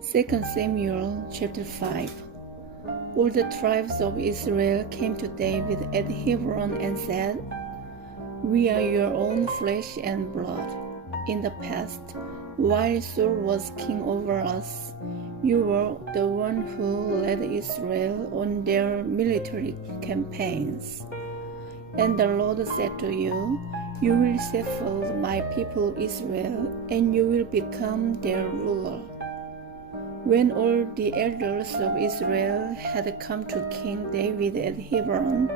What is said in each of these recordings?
2 Samuel chapter 5. All the tribes of Israel came to David at Hebron and said, "We are your own flesh and blood. In the past, while Saul was king over us, you were the one who led Israel on their military campaigns. And the Lord said to you, you will shepherd my people Israel, and you will become their ruler." When all the elders of Israel had come to King David at Hebron,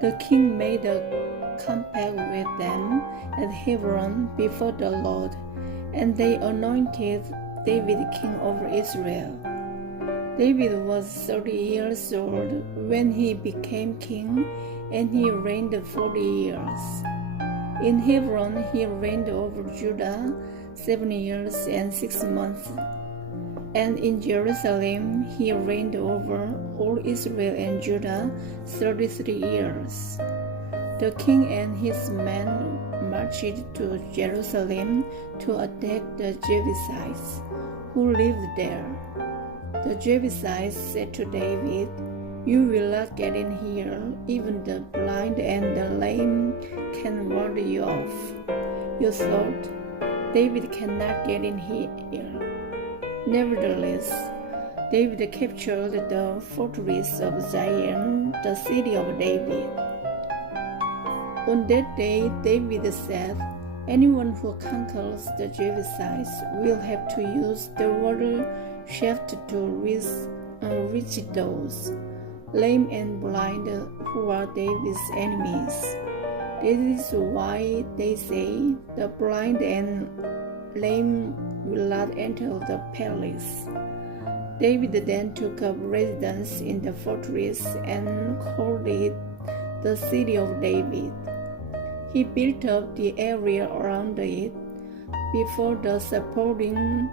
the king made a compact with them at Hebron before the Lord, and they anointed David king over Israel. David was 30 years old when he became king, and he reigned 40 years. In Hebron he reigned over Judah 7 years and 6 months. And in Jerusalem he reigned over all Israel and Judah 33 years. The king and his men marched to Jerusalem to attack the Jebusites who lived there. The Jebusites said to David, "You will not get in here. Even the blind and the lame can ward you off." You thought, "David cannot get in here." Nevertheless, David captured the fortress of Zion, the city of David. On that day, David said, "Anyone who conquers the Jebusites will have to use the water shaft to reach those lame and blind who are David's enemies." This is why they say, "The blind and lame will not enter the palace." David then took up residence in the fortress and called it the City of David. He built up the area around it before the supporting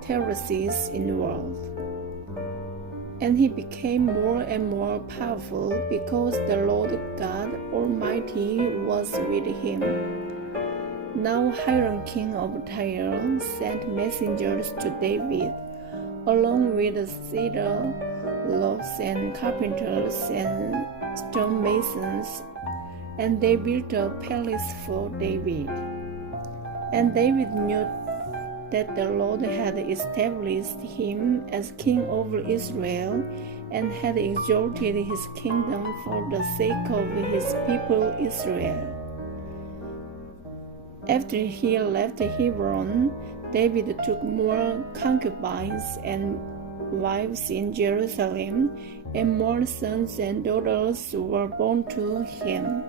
terraces in the world. And he became more and more powerful because the Lord God Almighty was with him. Now Hiram king of Tyre sent messengers to David, along with cedar logs and carpenters and stonemasons, and they built a palace for David. And David knew that the Lord had established him as king over Israel and had exalted his kingdom for the sake of his people Israel. After he left Hebron, David took more concubines and wives in Jerusalem, and more sons and daughters were born to him.